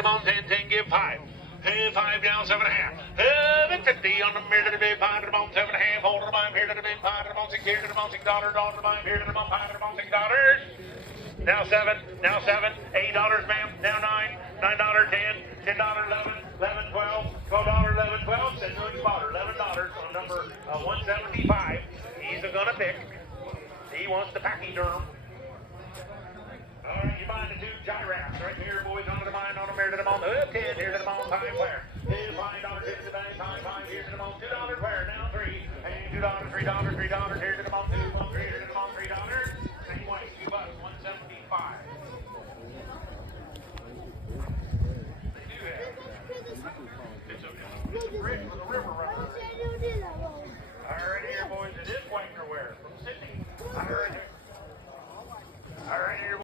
On 10, 10, give 5. Hey, 5 down, 7.5. 50 on the mirror to the big, 5 to the bone, 7.5. Hold to the bone, here to the big, 5 to the bone, 6 here to the bone, $6, dollar to the bone, here to the bone, 5 to the bone, $6. Now 7, $8, ma'am. Now